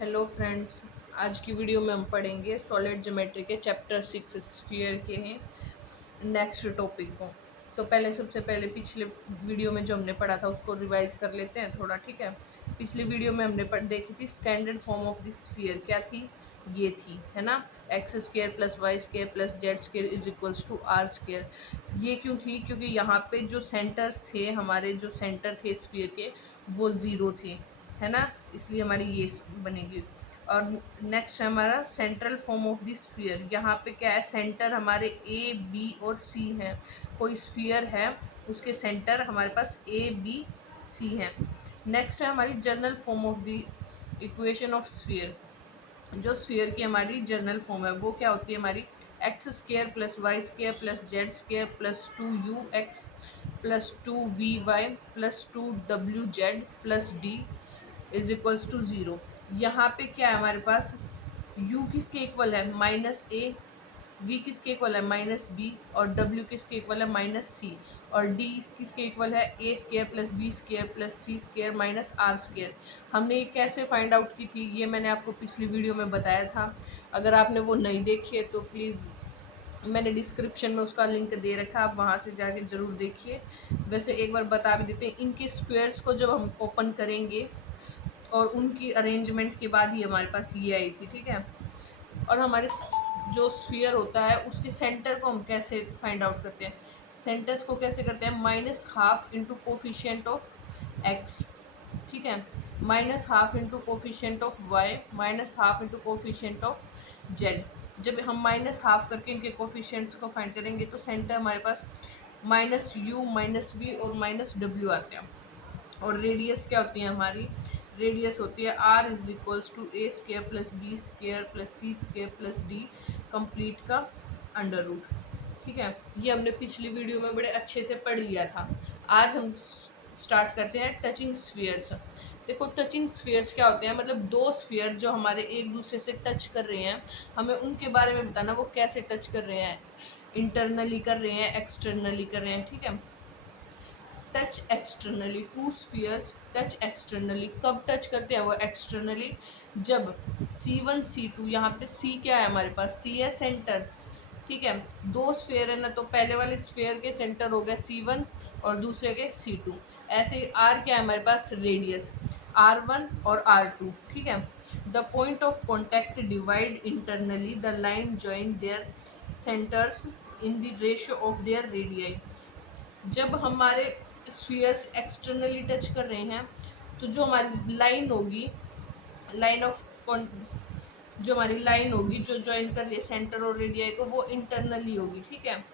Hello friends. आज की video में हम पढ़ेंगे सॉलिड ज्योमेट्री के चैप्टर 6 स्फीयर के हैं नेक्स्ट टॉपिक को। तो सबसे पहले पिछले वीडियो में जो हमने पढ़ा था उसको रिवाइज कर लेते हैं थोड़ा, ठीक है। पिछली वीडियो में हमने देखी थी standard form of the sphere, क्या थी, ये थी, है ना, x square plus y square plus z square is equals to r square. ये क्यों थी? क्योंकि यहाँ पे जो सेंटर्स थे, हमारे जो सेंटर थे स्फीयर के, वो ज़ीरो थे, है ना, इसलिए हमारी ये बनेगी। और नेक्स्ट है हमारा central form of the sphere. यहाँ पे क्या है, सेंटर हमारे ए बी और सी है। कोई स्फीयर है, उसके सेंटर हमारे पास ए बी सी है। नेक्स्ट है हमारी journal form of the equation of sphere. जो स्फीयर की हमारी जर्नल फॉर्म है वो क्या होती है हमारी, x square plus y square plus z square plus 2ux plus 2vy plus 2wz plus d is equals to 0। यहाँ पे क्या है हमारे पास, u किसके इक्वल है, माइनस ए, v किसके इक्वल है, माइनस बी, और w किसके इक्वल है, माइनस सी, और d किसके इक्वल है, a square plus b square plus c square minus r square. हमने ये कैसे फाइंड आउट की थी, ये मैंने आपको पिछली वीडियो में बताया था। अगर आपने वो नहीं देखी है तो प्लीज़, मैंने डिस्क्रिप्शन में उसका लिंक दे रखा, आप वहाँ से जाके ज़रूर देखिए। वैसे एक बार बता भी देते हैं, इनके स्क्वेयर्स को जब हम ओपन करेंगे और उनकी अरेंजमेंट के बाद ही हमारे पास ये आई थी, ठीक है। और हमारे जो स्फीयर होता है उसके सेंटर को हम कैसे फाइंड आउट करते हैं, सेंटर्स को कैसे करते हैं, minus half into coefficient of x, ठीक है, minus half into coefficient of y, minus half into coefficient of z. जब हम माइनस हाफ करके इनके कोफिशियंट्स को फाइंड करेंगे तो सेंटर हमारे पास माइनस यू माइनस वी और माइनस डब्ल्यू आते हैं। और रेडियस क्या होती है हमारी, रेडियस होती है r is equals to a square plus b square plus c square plus d complete का अंडर रूट, ठीक है। ये हमने पिछली वीडियो में बड़े अच्छे से पढ़ लिया था। आज हम स्टार्ट करते हैं टचिंग स्फीयर्स। देखो, टचिंग स्फीयर्स क्या होते हैं, मतलब दो स्फीयर जो हमारे एक दूसरे से टच कर रहे हैं, हमें उनके बारे में बताना वो कैसे टच कर रहे हैं, इंटरनली कर रहे हैं, एक्सटर्नली कर रहे हैं, ठीक है। Touch externally, to spheres touch externally, कब टच करते हैं वो एक्सटर्नली, जब C1 C2, यहाँ पे C क्या है हमारे पास, C है सेंटर, ठीक है। दो स्फीयर है ना, तो पहले वाले स्फीयर के सेंटर हो गए C1 और दूसरे के C2। ऐसे ही R क्या है हमारे पास, रेडियस R1 और R2, ठीक है। The point of contact divide internally, the line join there centres in the ratio of their radii. जब हमारे स्फीयर्स एक्सटर्नली टच कर रहे हैं तो जो हमारी लाइन होगी, लाइन ऑफ जो हमारी लाइन होगी जो ज्वाइन कर रही है सेंटर और रेडियाई को, वो इंटरनली होगी, ठीक है।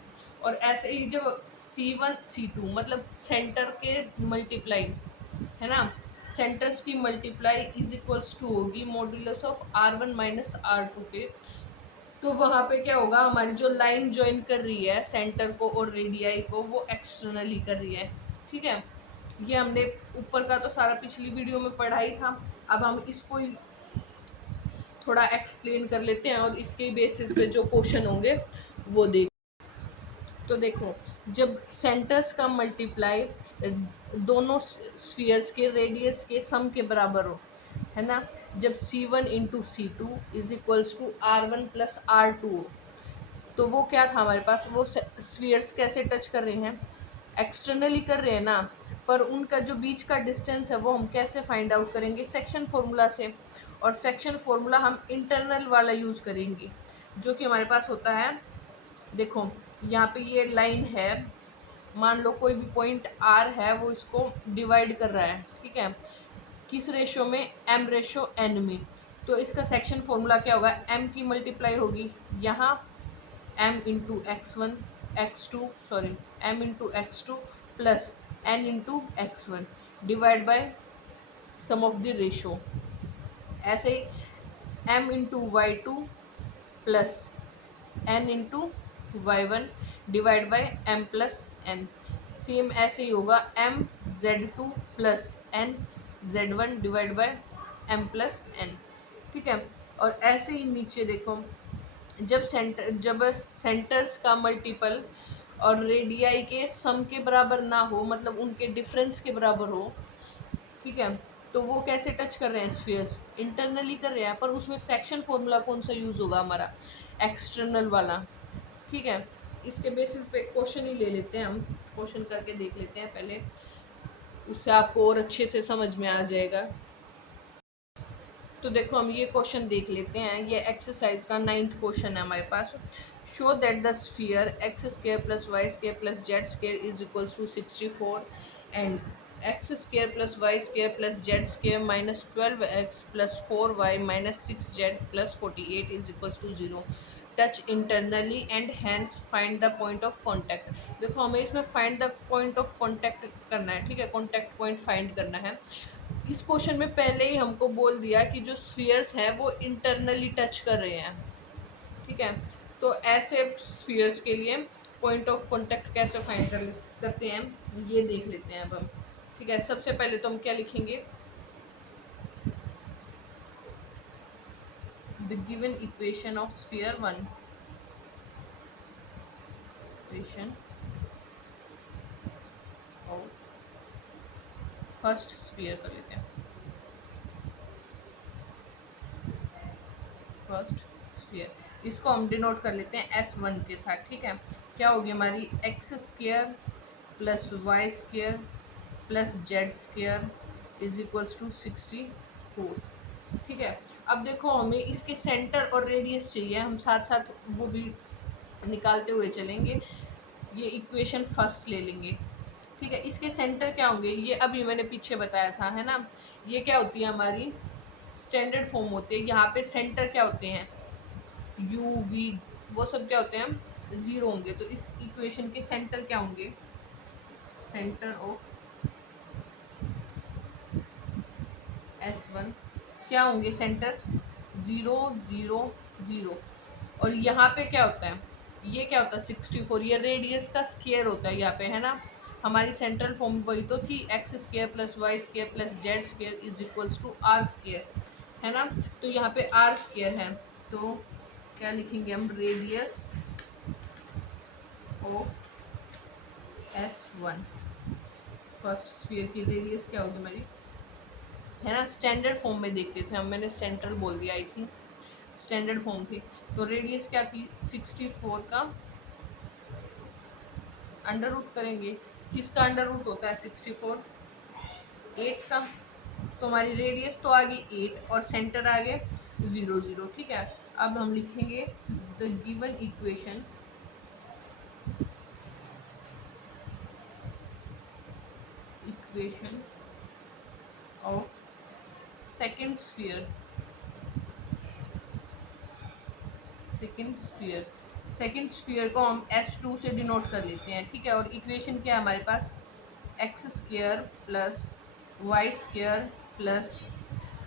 और ऐसे ही जब C1 C2 मतलब सेंटर के मल्टीप्लाई, है ना, सेंटर्स की मल्टीप्लाई इज इक्वल्स टू होगी modulus of R1 minus R2 के। तो वहाँ पे क्या होगा, हमारी जो लाइन ज्वाइन कर रही है सेंटर को और रेडियाई को, वो एक्सटर्नली कर रही है, ठीक है। ये हमने ऊपर का तो सारा पिछली वीडियो में पढ़ा ही था। अब हम इसको थोड़ा एक्सप्लेन कर लेते हैं और इसके बेसिस पे जो क्वेश्चन होंगे वो देख। तो देखो, जब सेंटर्स का मल्टीप्लाई दोनों स्फीयर्स के रेडियस के सम के बराबर हो, है ना, जब C1 into C2 is equals to R1 plus R2 हो, तो वो क्या था हमारे पास, वो स्फीयर्स कैसे टच कर रहे हैं, एक्सटर्नली कर रहे हैं ना, पर उनका जो बीच का डिस्टेंस है वो हम कैसे फाइंड आउट करेंगे, सेक्शन फार्मूला से। और सेक्शन फार्मूला हम इंटरनल वाला यूज़ करेंगे, जो कि हमारे पास होता है, देखो यहाँ पे ये लाइन है, मान लो कोई भी पॉइंट R है, वो इसको डिवाइड कर रहा है, ठीक है, किस रेशो में, m रेशो n में। तो इसका सेक्शन फार्मूला क्या होगा, m की मल्टीप्लाई होगी यहाँ m into x1 x2 sorry m into x2 plus n into x1 divide by sum of the ratio. ऐसे ही m into y2 plus n into y1 divide by m plus n। Same ऐसे ही होगा m z2 plus n z1 divide by m plus n, ठीक है। और ऐसे ही नीचे देखो, जब सेंटर्स का मल्टीपल और रेडियाई के सम के बराबर ना हो, मतलब उनके डिफरेंस के बराबर हो, ठीक है, तो वो कैसे टच कर रहे हैं स्फीयर्स, इंटरनली कर रहे हैं, पर उसमें सेक्शन फॉर्मूला कौन सा यूज़ होगा हमारा, एक्सटर्नल वाला। ठीक है, इसके बेसिस पे क्वेश्चन ही ले लेते हैं हम, क्वेश्चन करके देख लेते हैं पहले, उससे आपको और अच्छे से समझ में आ जाएगा। तो देखो हम ये क्वेश्चन देख लेते हैं, ये एक्सरसाइज का 9th क्वेश्चन है हमारे पास। Show that the sphere x square plus y square plus z square is equals to 64 and x square plus y square plus z square minus 12x plus 4y minus 6z plus 48 is equals to 0 touch internally and hence find the point of contact. देखो हमें इसमें find the point of contact करना है, ठीक है, contact point find करना है। इस क्वेश्चन में पहले ही हमको बोल दिया कि जो स्फीयर्स हैं वो इंटरनली टच कर रहे हैं, ठीक है। तो ऐसे स्फीयर्स के लिए पॉइंट ऑफ कांटेक्ट कैसे फाइंड करते हैं ये देख लेते हैं अब हम, ठीक है। सबसे पहले तो हम क्या लिखेंगे, the given equation of sphere 1, equation of first sphere कर लेते हैं, फर्स्ट स्फीयर, इसको हम डिनोट कर लेते हैं S1 के साथ, ठीक है। क्या होगी हमारी x square plus y square plus z square is equals to 64, ठीक है। अब देखो हमें इसके सेंटर और रेडियस चाहिए, हम साथ साथ वो भी निकालते हुए चलेंगे। ये इक्वेशन फर्स्ट ले लेंगे, ठीक है। इसके सेंटर क्या होंगे, ये अभी मैंने पीछे बताया था, है ना। ये क्या होती है हमारी स्टैंडर्ड फॉर्म होती है, यहाँ पे सेंटर क्या होते हैं यू वी, वो सब क्या होते हैं 0 होंगे। तो इस इक्वेशन के सेंटर क्या होंगे, सेंटर ऑफ S1 क्या होंगे सेंटर्स 0 0 0। और यहाँ पे क्या होता है, ये क्या होता है 64, ये रेडियस का स्क्वायर होता है यहाँ पे, है ना। हमारी सेंट्रल फॉर्म वही तो थी, x square plus y square plus z square is equals to r square, है ना। तो यहाँ पे आर स्क्वायर है, तो क्या लिखेंगे हम, radius of S1, first sphere की रेडियस क्या होगी हमारी, है ना। स्टैंडर्ड फॉर्म में देखते थे हम, मैंने सेंट्रल बोल दिया, आई थिंक स्टैंडर्ड फॉर्म थी। तो रेडियस क्या थी 64 का अंडर रूट करेंगे, किसका अंडर रूट होता है 64, 8 का। तो हमारी रेडियस तो आ गई 8 और सेंटर आ गए 0 0, ठीक है। अब हम लिखेंगे the given equation of second sphere, second sphere को हम S2 से डिनोट कर लेते हैं, ठीक है। और इक्वेशन क्या है हमारे पास, x square plus y square plus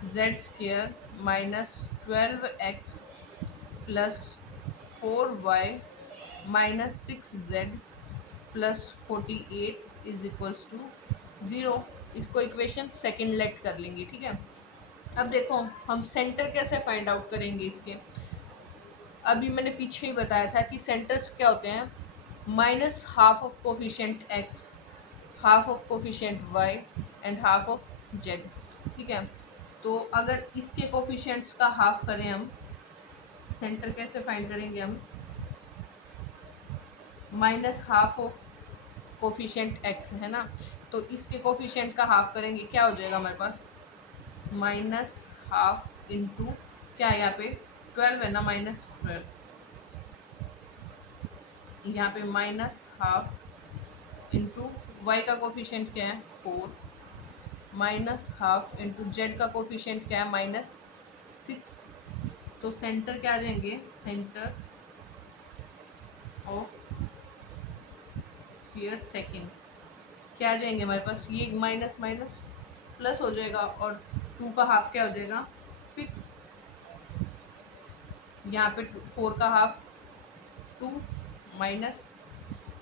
z square minus 12x plus 4y minus 6z plus 48 is equals to 0। इसको इक्वेशन सेकेंड लेट कर लेंगे, ठीक है। अब देखो हम सेंटर कैसे फाइंड आउट करेंगे इसके, अभी मैंने पीछे ही बताया था कि सेंटर्स क्या होते हैं, minus half of coefficient x, half of coefficient y and half of z, ठीक है। तो अगर इसके कोफिशिएंट्स का हाफ करें हम, सेंटर कैसे फाइंड करेंगे हम, minus half of coefficient x, है ना। तो इसके कोफिशिएंट का हाफ करेंगे, क्या हो जाएगा हमारे पास, माइनस हाफ इंटू क्या है यहाँ पे 12 है ना, माइनस 12, यहाँ पे माइनस हाफ इंटू वाई का कोफिशिएंट क्या है 4, माइनस हाफ इंटू जेड का कोफिशिएंट क्या है -6। तो सेंटर क्या आ जाएंगे, सेंटर ऑफ स्फीयर सेकेंड क्या आ जाएंगे हमारे पास, ये माइनस माइनस प्लस हो जाएगा और 2 का हाफ क्या हो जाएगा 6, यहाँ पे 4 का हाफ 2 माइनस,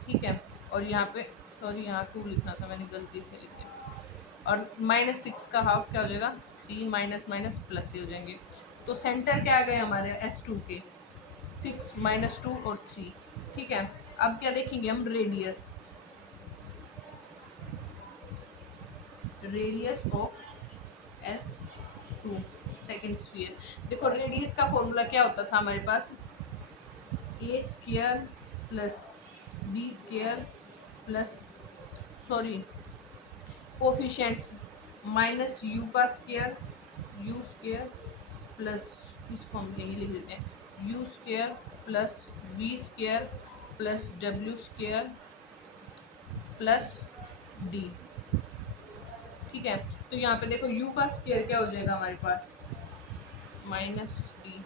ठीक है। और यहाँ पे सॉरी यहाँ 2 लिखना था मैंने गलती से लिख दिया, और -6 का हाफ क्या हो जाएगा 3 माइनस माइनस प्लस ही हो जाएंगे। तो सेंटर क्या आ गए हमारे S2 के 6 -2 और 3, ठीक है। अब क्या देखेंगे हम, radius of S2 second sphere. देखो रेडियस का फॉर्मूला क्या होता था हमारे पास, a square plus b square plus sorry coefficients minus u का स्क्वायर, यू स्क्वायर प्लस, इसको हम यही लिख देते हैं, u square plus v square plus डब्ल्यू स्क्वायर प्लस डी। ठीक है, तो यहाँ पे देखो u का स्क्वायर क्या हो जाएगा हमारे पास, माइनस डी।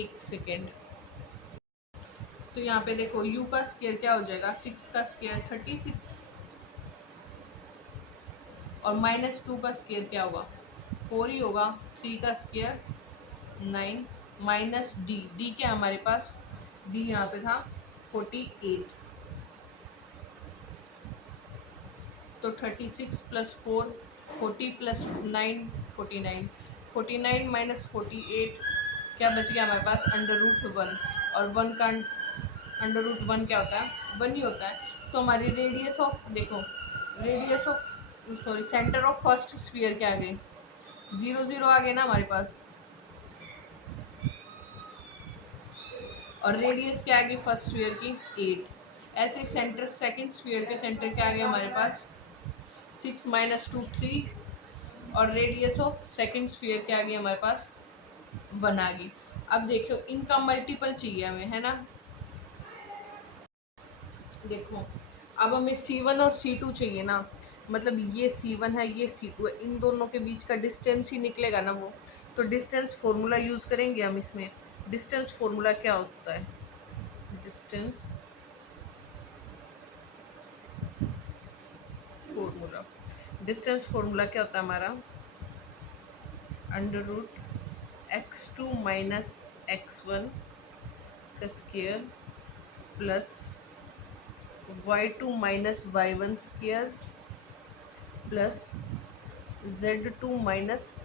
एक सेकेंड, तो यहाँ पे देखो u का स्क्वायर क्या हो जाएगा, 6 का स्क्वायर 36 और माइनस 2 का स्क्वायर क्या होगा, 4 ही होगा, 3 का स्क्वायर 9 माइनस डी, डी क्या हमारे पास, डी यहाँ पे था 48, तो 36 प्लस 4 40 प्लस 9 49, 49 माइनस 48 क्या बच गया हमारे पास, √1, और 1 का √1 क्या होता है, 1 ही होता है। तो हमारी रेडियस ऑफ, देखो radius of sorry centre of first sphere क्या आ गई, 0 0 आ गए ना हमारे पास, और रेडियस क्या आ गई फर्स्ट स्फीयर की 8। ऐसे सेंटर सेकंड स्फीयर के सेंटर क्या आ गया हमारे पास, 6 माइनस 2 3, और रेडियस ऑफ सेकंड स्फीयर क्या आ गई हमारे पास, 1 आ गई। अब देखो इनका मल्टीपल चाहिए हमें, है ना, देखो अब हमें C1 और C2 चाहिए ना, मतलब ये C1 है ये C2 है, इन दोनों के बीच का डिस्टेंस ही निकलेगा ना वो, तो डिस्टेंस फॉर्मूला यूज़ करेंगे हम इसमें। डिस्टेंस फॉर्मूला क्या होता है, डिस्टेंस फॉर्मूला, डिस्टेंस फॉर्मूला क्या होता है हमारा, √x2 माइनस x1 का square plus y2 minus y1 square plus z2 minus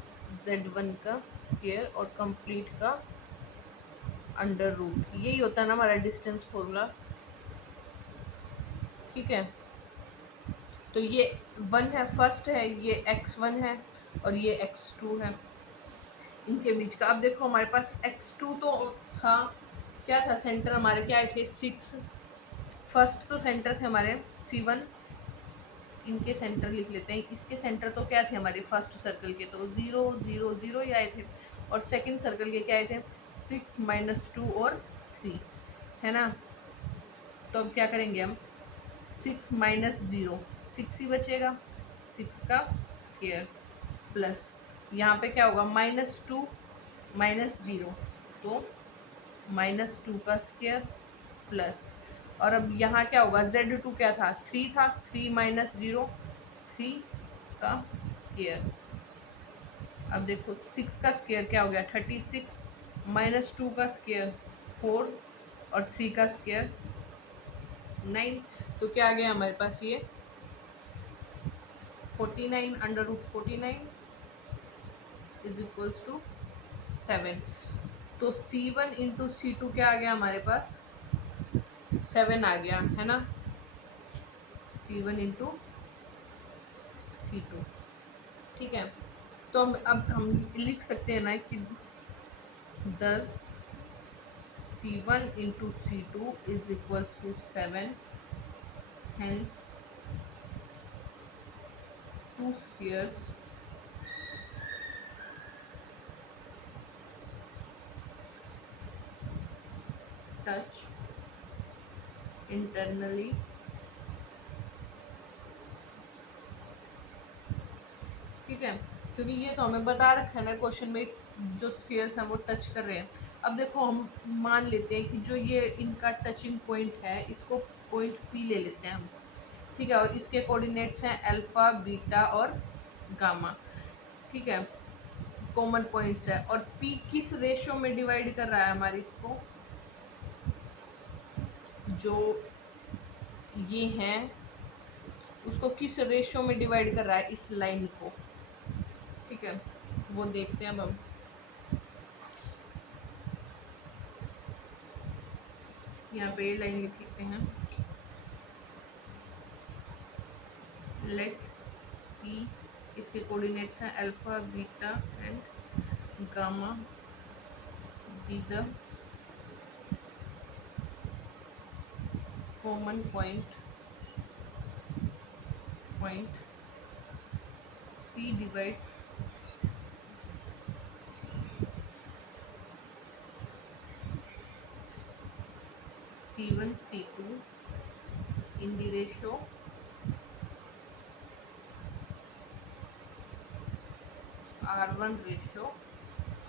z1 का स्क्वायर और कंप्लीट का √, यही होता है ना हमारा डिस्टेंस फॉर्मूला। ठीक है, तो ये 1 है फर्स्ट है, ये x1 है और ये x2 है, इनके बीच का। अब देखो हमारे पास x2 तो था, क्या था सेंटर हमारे क्या आए थे 6, फर्स्ट तो सेंटर थे हमारे C1, इनके सेंटर लिख लेते हैं, इसके सेंटर तो क्या थे हमारे फर्स्ट सर्कल के, तो 0 0 0 ही आए थे, और सेकंड सर्कल के क्या आए थे 6 माइनस 2 और 3, है ना। तो अब क्या करेंगे हम, 6 माइनस 0 6 ही बचेगा, 6 का स्क्वायर प्लस यहाँ पे क्या होगा -2 माइनस 0, तो -2 का स्क्वायर प्लस, और अब यहाँ क्या होगा Z2 क्या था 3 था, 3 माइनस 0 3 का स्क्वायर। अब देखो 6 का स्क्वायर क्या हो गया 36, -2 का स्क्वायर 4 और 3 का स्क्वायर 9, तो क्या आ गया हमारे पास ये 49 √49 इज इक्वल्स टू 7। तो C1 इंटू C2 क्या आ गया हमारे पास 7 आ गया, है ना, C1 इंटू C2। ठीक है, तो अब हम लिख सकते हैं ना कि 10 C1 into C2 is equals to 7, hence 2 spheres touch internally ठीक है, क्योंकि ये तो हमें बता रखा है ना क्वेश्चन में, जो स्फीयर्स हैं वो टच कर रहे हैं। अब देखो हम मान लेते हैं कि जो ये इनका टचिंग पॉइंट है इसको पॉइंट P ले लेते हैं हम, ठीक है, और इसके कोऑर्डिनेट्स हैं अल्फा बीटा और गामा। ठीक है, कॉमन पॉइंट्स है, और P किस रेशियो में डिवाइड कर रहा है हमारे इसको, जो ये हैं उसको किस रेशियो में डिवाइड कर रहा है इस लाइन को। ठीक है, वो देखते हैं अब हम। यहाँ पे ये लाइन लिख लेते हैं, लेट पी, इसके कोऑर्डिनेट्स हैं alpha beta and gamma, be the common point P divides C1 C2 in the ratio R1 ratio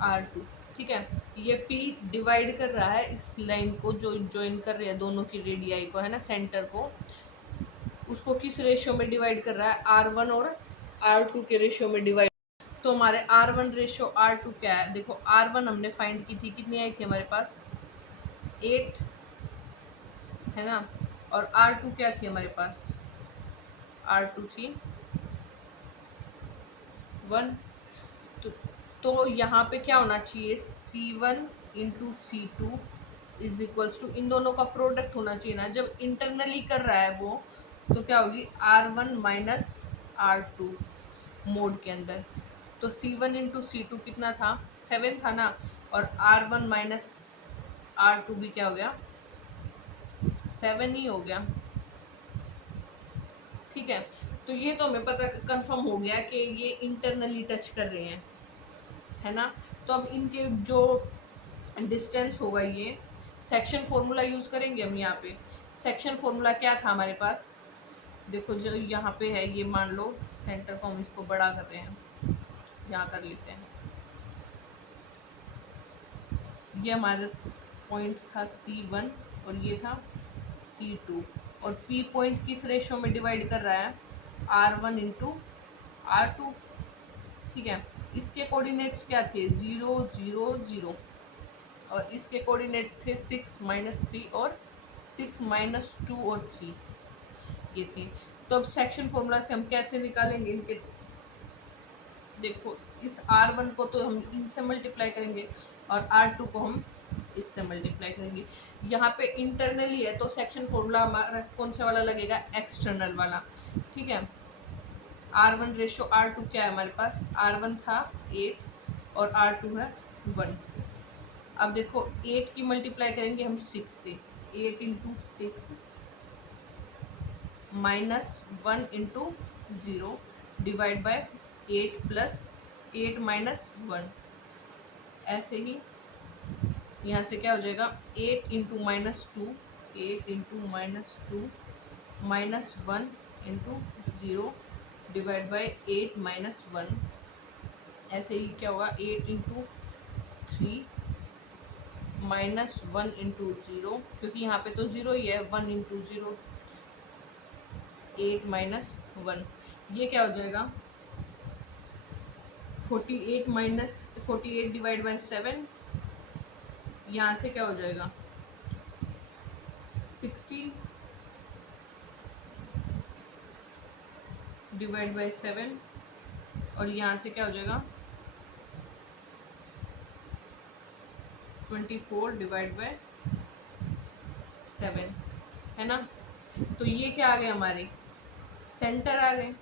R2। ठीक है, ये P डिवाइड कर रहा है इस लाइन को जो ज्वाइन कर रही है दोनों की रेडियाई को, है ना, सेंटर को, उसको किस रेशियो में डिवाइड कर रहा है, R1 और R2 के रेशियो में डिवाइड। तो हमारे R1 रेशियो R2 क्या है, देखो R1 हमने फाइंड की थी, कितनी आई थी हमारे पास 8, है ना, और R2 क्या थी हमारे पास, R2 थी 1। तो यहाँ पे क्या होना चाहिए, C1 into C2 is equals to, इन दोनों का प्रोडक्ट होना चाहिए ना, जब इंटरनली कर रहा है वो, तो क्या होगी R1 माइनस R2 मोड के अंदर। तो C1 इंटू C2 कितना था 7 था ना, और R1 माइनस R2 भी क्या हो गया 7 ही हो गया। ठीक है, तो ये तो हमें पता कंफर्म हो गया कि ये इंटरनली टच कर रहे हैं, है ना। तो अब इनके जो डिस्टेंस होगा, ये सेक्शन फॉर्मूला यूज़ करेंगे हम। यहाँ पे सेक्शन फॉर्मूला क्या था हमारे पास, देखो जो यहाँ पे है, ये मान लो सेंटर को हम इसको बड़ा कर रहे हैं, यहाँ कर लेते हैं, ये हमारा पॉइंट था C1 और ये था C2, और P पॉइंट किस रेशो में डिवाइड कर रहा है, R1 इंटू R2। ठीक है, इसके कोऑर्डिनेट्स क्या थे 0 0 0, और इसके कोऑर्डिनेट्स थे 6 -3 और 6 -2 और 3 ये थे। तो अब सेक्शन फॉर्मूला से हम कैसे निकालेंगे इनके, देखो इस R1 को तो हम इनसे मल्टीप्लाई करेंगे और R2 को हम इससे मल्टीप्लाई करेंगे। यहाँ पे इंटरनली है तो सेक्शन फॉर्मूला हमारा कौन सा वाला लगेगा, एक्सटर्नल वाला। ठीक है, R1 रेशो R2 क्या है हमारे पास, R1 था 8 और R2 है 1। अब देखो 8 की मल्टीप्लाई करेंगे हम 6 से, 8 into 6 minus 1 into 0 divide bye 8 plus 8 minus 1। ऐसे ही यहाँ से क्या हो जाएगा 8 into -2, 8 into -2 minus 1 into 0 divide by 8 minus 1। ऐसे ही क्या होगा 8 इंटू 3 माइनस 1 इंटू 0, क्योंकि यहाँ पे तो 0 ही है, 1 इंटू 0 8 माइनस 1। ये क्या हो जाएगा 48 माइनस 48 डिवाइड बाई 7, यहाँ से क्या हो जाएगा 16 डिवाइड बाई 7, और यहाँ से क्या हो जाएगा 24 डिवाइड बाई 7, है ना। तो ये क्या आ गए हमारे सेंटर आ गए।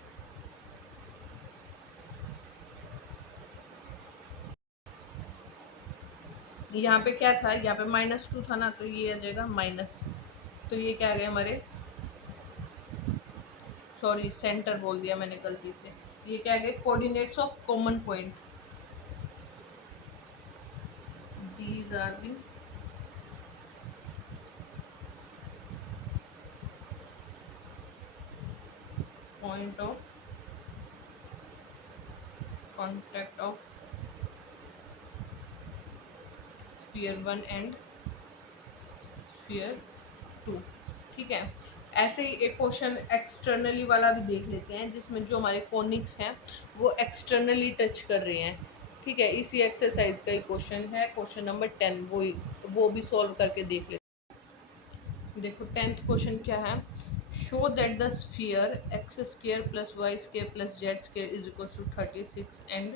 यहाँ पे क्या था, यहाँ पे -2 था ना, तो ये आ जाएगा माइनस, तो ये क्या आ गया हमारे, सॉरी सेंटर बोल दिया मैंने गलती से, ये क्या आ गए coordinates of common point, these are the point of contact of sphere 1 and sphere 2। ठीक है, ऐसे ही एक क्वेश्चन एक्सटर्नली वाला भी देख लेते हैं, जिसमें जो हमारे कोनिक्स हैं वो एक्सटर्नली टच कर रहे हैं। ठीक है, इसी एक्सरसाइज का ही क्वेश्चन है, क्वेश्चन नंबर 10, वो भी सॉल्व करके देख लेते हैं। देखो 10th क्वेश्चन क्या है, show that the sphere x square plus y square plus z square is equal to 36 and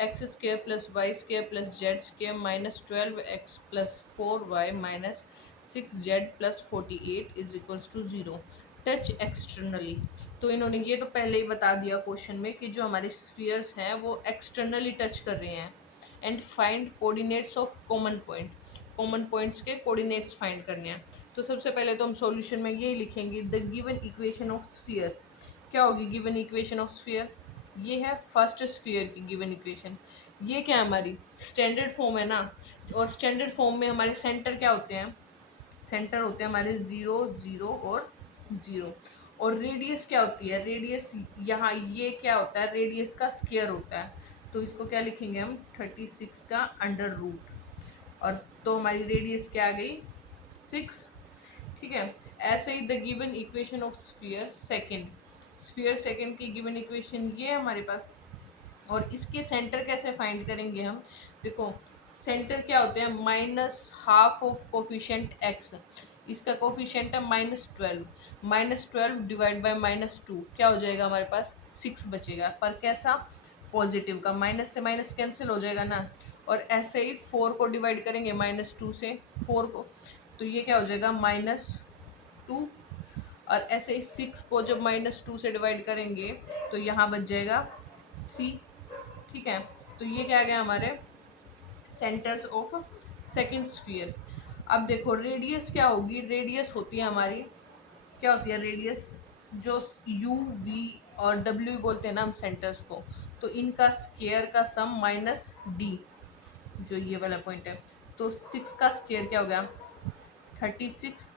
x square plus y square plus z square minus 12x plus 4y minus 6z plus 48 is equals to 0। Touch externally. तो इन्होंने ये तो पहले ही बता दिया question में कि जो हमारे स्फीयर्स हैं वो एक्सटर्नली टच कर रहे हैं। And find coordinates of common point, common points के कोऑर्डिनेट्स फाइंड करने हैं। तो सबसे पहले तो हम सॉल्यूशन में यही लिखेंगे, the given equation of sphere. क्या होगी गिवन इक्वेशन ऑफ स्फीयर? ये है फर्स्ट स्फीयर की गिवन इक्वेशन। ये क्या है हमारी स्टैंडर्ड फॉर्म है ना, और स्टैंडर्ड फॉर्म में हमारे सेंटर क्या होते हैं? सेंटर होते हैं हमारे 0 0 और 0। और रेडियस क्या होती है? रेडियस यहाँ ये क्या होता है? रेडियस का स्क्वायर होता है। तो इसको क्या लिखेंगे हम? 36 का अंडर रूट। और तो हमारी रेडियस क्या आ गई? 6। ठीक है। ऐसे ही the given equation of sphere second, sphere second की गिवन इक्वेशन ये है हमारे पास। और इसके सेंटर कैसे फाइंड करेंगे हम? देखो सेंटर क्या होते हैं? -12 ऑफ कोफिशिएंट एक्स। इसका कोफिशिएंट है -12, -12 डिवाइड बाय -2 क्या हो जाएगा हमारे पास? 6 बचेगा। पर कैसा? पॉजिटिव का। माइनस से माइनस कैंसिल हो जाएगा ना। और ऐसे ही 4 को डिवाइड करेंगे -2 से 4 को, तो ये क्या हो जाएगा? -2। और ऐसे ही 6 को जब -2 से डिवाइड करेंगे तो यहाँ बच जाएगा 3। ठीक है। तो ये क्या गया हमारे सेंटर्स ऑफ सेकंड स्फीयर। अब देखो रेडियस क्या होगी? रेडियस होती है हमारी, क्या होती है रेडियस? जो यू वी और डब्ल्यू बोलते हैं ना हम सेंटर्स को, तो इनका स्क्वायर का सम माइनस डी, जो ये वाला पॉइंट है। तो 6 का स्क्वायर क्या हो गया? 36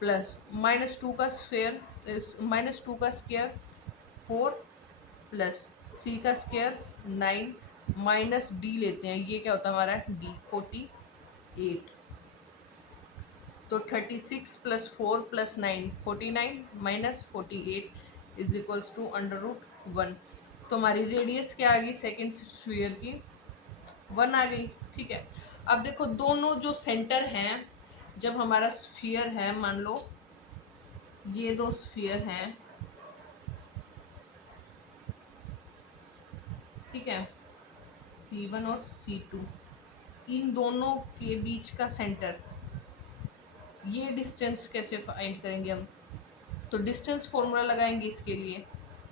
प्लस -2 का स्क्वायर, -2 का स्क्वायर 4 प्लस 3 का स्क्वायर 9 माइनस डी लेते हैं, ये क्या होता है हमारा? डी 48। तो 36 plus 4 plus 9 49 minus 48 is equals to √1। तो हमारी रेडियस क्या आ गई सेकेंड स्फीयर की? 1 आ गई। ठीक है। अब देखो दोनों जो सेंटर हैं, जब हमारा स्फीयर है, मान लो ये दो स्फीयर हैं, ठीक है, C1 और C2, इन दोनों के बीच का सेंटर, ये डिस्टेंस कैसे फाइंड करेंगे हम? तो डिस्टेंस फॉर्मूला लगाएंगे इसके लिए।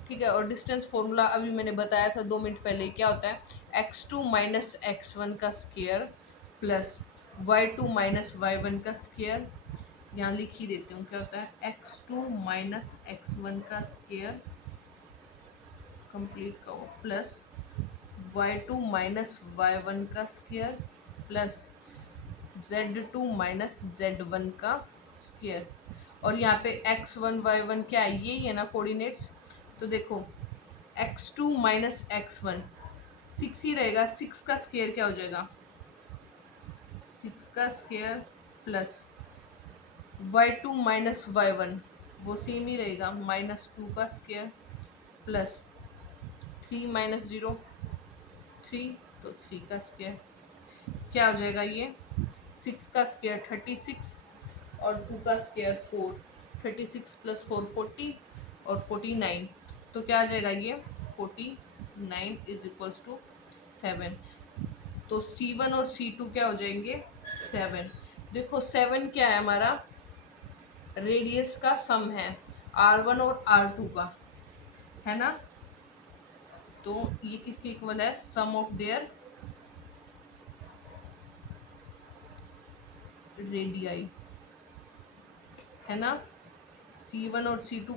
ठीक है। और डिस्टेंस फॉर्मूला अभी मैंने बताया था 2 मिनट पहले, क्या होता है? x2 माइनस x1 का square plus y2 minus y1 का स्क्वायर। यहाँ लिख ही देती हूँ क्या होता है? x2 माइनस x1 का स्क्वायर कंप्लीट का हो प्लस y2 माइनस y1 का square plus z2 minus z1 का स्क्वायर। और यहाँ पे x1 y1 क्या है? यही है ना कोऑर्डिनेट्स। तो देखो x2 माइनस x1 6 ही रहेगा, 6 का स्क्वायर क्या हो जाएगा? 6 का square plus y2 minus y1 वो सेम ही रहेगा, -2 का स्क्वायर प्लस 3 माइनस 0 3, तो 3 का स्क्वायर क्या हो जाएगा? ये 6 का स्क्वायर 36 और 2 का स्क्वायर 4, 36 प्लस 4 40 और 49, तो क्या आ जाएगा? ये 49 इज इक्वल्स टू 7। तो C1 और C2 क्या हो जाएंगे? 7। देखो 7 क्या है हमारा? रेडियस का सम है R1 और R2 का, है ना। तो ये किसके इक्वल है? सम ऑफ देयर रेडियाई, है ना। C1 और C2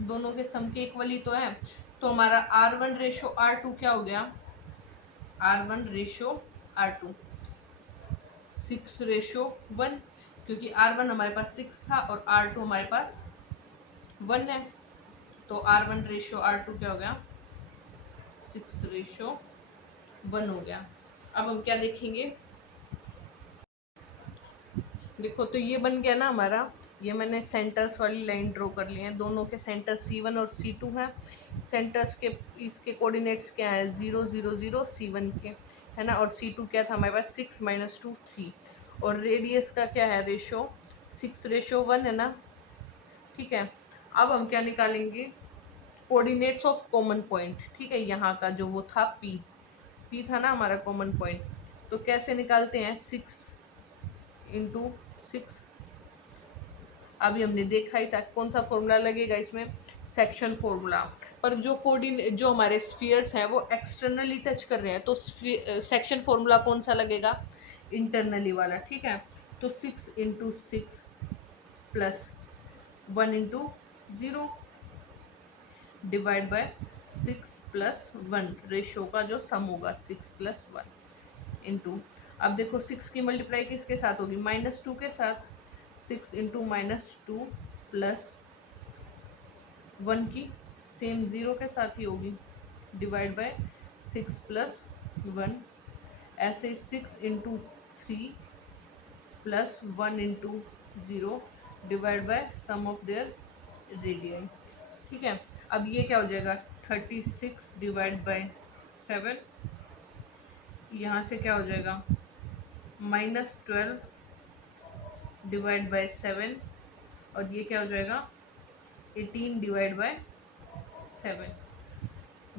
दोनों के सम के इक्वल ही तो है। तो हमारा R1 रेशो R2 क्या हो गया? R1 रेशो R2 6:1, क्योंकि R1 हमारे पास 6 था और R2 हमारे पास 1 है। तो R1 रेशो R2 क्या हो गया? 6:1 हो गया। अब हम क्या देखेंगे? देखो तो ये बन गया ना हमारा, ये मैंने सेंटर्स वाली लाइन ड्रॉ कर ली है। दोनों के सेंटर C1 और C2 हैं। सेंटर्स के इसके कोऑर्डिनेट्स क्या है? 0 0 0 C1 के, है ना। और C2 क्या था हमारे पास? 6 - 2 3। और रेडियस का क्या है रेशो? 6:1 है ना। ठीक है। अब हम क्या निकालेंगे? Coordinates of common point. ठीक है, यहाँ का जो वो था P था ना हमारा कॉमन पॉइंट। तो कैसे निकालते हैं? 6 × 6 अभी हमने देखा ही था कौन सा फॉर्मूला लगेगा इसमें, सेक्शन फॉर्मूला। पर जो हमारे स्फीयर्स हैं वो एक्सटर्नली टच कर रहे हैं, तो सेक्शन फॉर्मूला कौन सा लगेगा, इंटरनली वाला, ठीक है। तो 6 × 6 प्लस 1 × 0 डिवाइड बाय 6+1, रेशो का जो सम होगा 6+1 इंटू, अब देखो 6 की मल्टीप्लाई किसके साथ होगी, -2 के साथ, 6 × -2 प्लस 1 की सेम 0 के साथ ही होगी, डिवाइड बाय 6+1, ऐसे 6 × 3 plus 1 × 0 divide by sum of their radian, ठीक है। अब ये क्या हो जाएगा, 36 डिवाइड बाय 7, यहाँ से क्या हो जाएगा, -12 डिवाइड बाय 7, और ये क्या हो जाएगा, 18 divide by 7।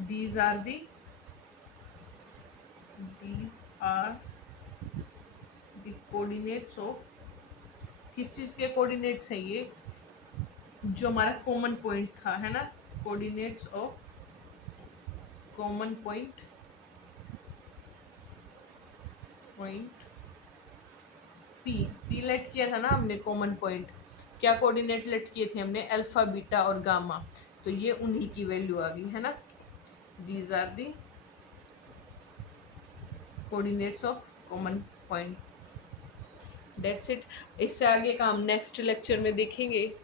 These are the coordinates of, किस चीज़ के कोऑर्डिनेट्स हैं ये, जो हमारा कॉमन पॉइंट था, है ना, coordinates of common point P let किया था ना हमने कॉमन पॉइंट, क्या कोऑर्डिनेट लेट किए थे हमने, अल्फा, बीटा और गामा, तो ये उन्हीं की वैल्यू आ गई, है ना। These are the coordinates of common point, that's it. इससे आगे का हम नेक्स्ट लेक्चर में देखेंगे।